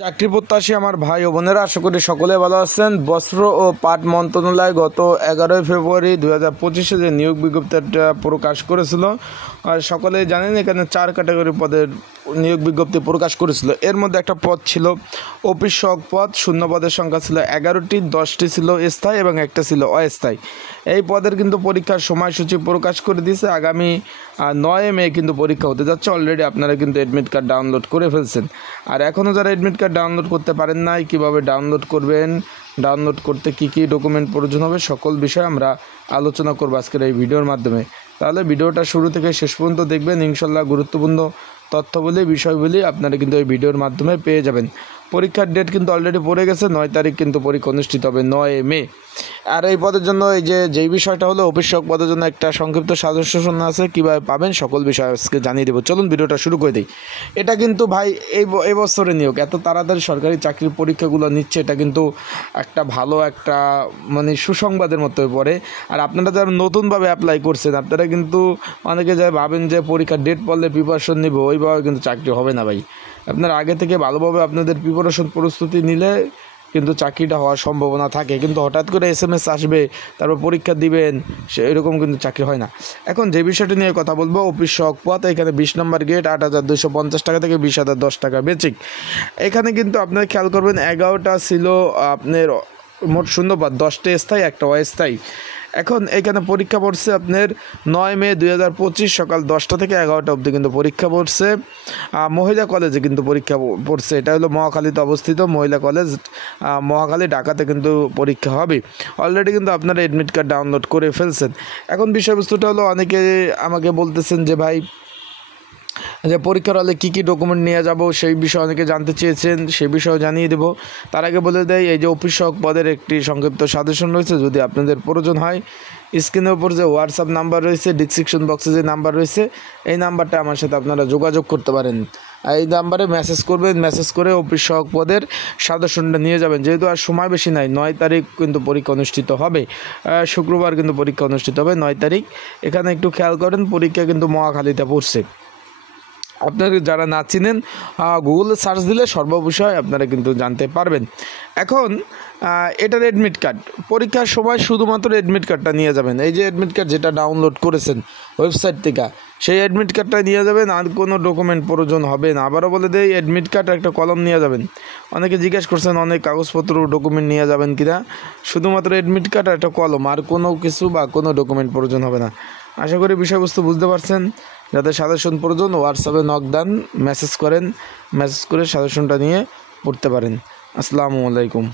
চাকরি প্রত্যাশী আমার ভাই ও বোনেরা, আশা করি সকলে ভালো আছেন। বস্ত্র ও পাট মন্ত্রণালয় গত 11 ফেব্রুয়ারি 2025 যে নিয়োগ বিজ্ঞপ্তিটা প্রকাশ করেছিল, আর সকলে জানেন এখানে 4 ক্যাটাগরি পদের নিয়োগ বিজ্ঞপ্তি প্রকাশ করেছিল। এর মধ্যে একটা পদ ছিল অফিস সহক পদ, শূন্য পদের সংখ্যা ছিল 11টি, 10টি ছিল স্থায়ী এবং একটা ছিল অস্থায়ী। এই পদের কিন্তু পরীক্ষার সময়সূচি প্রকাশ করে দিয়েছে। আগামী 9 মে কিন্তু পরীক্ষা হতে যাচ্ছে। অলরেডি আপনারা কিন্তু অ্যাডমিট কার্ড ডাউনলোড করে ফেলছেন। আর এখনও যারা অ্যাডমিট কার্ড ডাউনলোড করতে পারেন নাই, কীভাবে ডাউনলোড করবেন, ডাউনলোড করতে কী কী ডকুমেন্ট প্রয়োজন হবে, সকল বিষয়ে আমরা আলোচনা করব আজকের এই ভিডিওর মাধ্যমে। তাহলে ভিডিওটা শুরু থেকে শেষ পর্যন্ত দেখবেন। ইনশাল্লাহ গুরুত্বপূর্ণ তথ্যবলী বিষয়গুলি আপনারা কিন্তু এই ভিডিওর মাধ্যমে পেয়ে যাবেন। পরীক্ষার ডেট কিন্তু অলরেডি পড়ে গেছে, 9 তারিখ কিন্তু পরীক্ষা অনুষ্ঠিত হবে 9 মে। আর এই পদের জন্য যেই বিষয়টা হলো অফিস সহক পদের জন্য একটা সংক্ষিপ্ত সাজেশন আছে, কীভাবে পাবেন সকল বিষয় আজকে জানিয়ে দেবো। চলুন ভিডিওটা শুরু করে দিই। এটা কিন্তু ভাই এই বছরে নিয়োগ, এত তাড়াতাড়ি সরকারি চাকরির পরীক্ষাগুলো নিচ্ছে, এটা কিন্তু একটা ভালো একটা সুসংবাদের মতো পড়ে। আর আপনারা যারা নতুনভাবে অ্যাপ্লাই করছেন, আপনারা কিন্তু অনেকে যারা ভাবেন যে পরীক্ষার ডেট পড়লে প্রিপারেশন নেব, ওইভাবে কিন্তু চাকরি হবে না ভাই। আপনারা আগে থেকে ভালোভাবে আপনাদের প্রিপারেশন প্রস্তুতি নিলে কিন্তু চাকরিটা হওয়ার সম্ভাবনা থাকে। কিন্তু হঠাৎ করে SMS আসবে, তারপর পরীক্ষা দিবেন, এরকম কিন্তু চাকরি হয় না। এখন যে বিষয়টি নিয়ে কথা বলবো, অফিস সহক পদ, এখানে 20 নম্বর গেট, 8,250 টাকা থেকে 20,010 টাকা বেচিক। এখানে কিন্তু আপনারা খেয়াল করবেন 11টা ছিল আপনার মোট শূন্যপদ, 10টা স্থায়ী, একটা অস্থায়ী। এখন এখানে পরীক্ষা পড়ছে আপনার 9 মে 2025 সকাল 10টা থেকে 11টা অবধি কিন্তু পরীক্ষা পড়ছে। মহিলা কলেজে কিন্তু পরীক্ষা পড়ছে। এটা হলো মহাখালীতে অবস্থিত মহিলা কলেজ, মহাখালী, ঢাকাতে কিন্তু পরীক্ষা হবে। অলরেডি কিন্তু আপনারা অ্যাডমিট কার্ড ডাউনলোড করে ফেলছেন। এখন বিষয়বস্তুটা হলো, অনেকে আমাকে বলতেছেন যে ভাই পরীক্ষার হলে কী কী ডকুমেন্ট নিয়ে যাব, সেই বিষয়ে অনেকে জানতে চেয়েছেন, সেই বিষয়ে জানিয়ে দেবো। তার আগে বলে দেয়, এই যে অফিস সহক পদের একটি সংক্ষিপ্ত সাজেশন রয়েছে, যদি আপনাদের প্রয়োজন হয় স্ক্রিনের উপর যে হোয়াটসঅ্যাপ নাম্বার রয়েছে, ডিসক্রিপশন বক্সে যে নাম্বার রয়েছে, এই নাম্বারটা আমার সাথে আপনারা যোগাযোগ করতে পারেন। এই নাম্বারে মেসেজ করবেন, মেসেজ করে অফিস সহক পদের সাজেশনটা নিয়ে যাবেন। যেহেতু আর সময় বেশি নাই, 9 তারিখ কিন্তু পরীক্ষা অনুষ্ঠিত হবে, শুক্রবার কিন্তু পরীক্ষা অনুষ্ঠিত হবে 9 তারিখ। এখানে একটু খেয়াল করেন, পরীক্ষা কিন্তু মহাখালীতে পড়ছে। আপনারা যারা না চিনেন, গুগলে সার্চ দিলে সর্ববিষয় আপনারা কিন্তু জানতে পারবেন। এখন এটার অ্যাডমিট কার্ড, পরীক্ষার সময় শুধুমাত্র অ্যাডমিট কার্ডটা নিয়ে যাবেন। এই যে অ্যাডমিট কার্ড যেটা ডাউনলোড করেছেন ওয়েবসাইট থেকে, সেই অ্যাডমিট কার্ডটা নিয়ে যাবেন, আর কোনো ডকুমেন্ট প্রয়োজন হবে না। আবারও বলে দেই, অ্যাডমিট কার্ড একটা কলম নিয়ে যাবেন। অনেকে জিজ্ঞেস করছেন অনেক কাগজপত্র ডকুমেন্ট নিয়ে যাবেন কিনা, শুধুমাত্র অ্যাডমিট কার্ড আর একটা কলম, আর কোনো কিছু বা কোনো ডকুমেন্ট প্রয়োজন হবে না। আশা করি বিষয়বস্তু বুঝতে পারছেন। যাদের সাজেশন প্রয়োজন হোয়াটসঅ্যাপে নক দেন, মেসেজ করেন, মেসেজ করে সাজেশনটা নিয়ে পড়তে পারেন। আসসালামু আলাইকুম।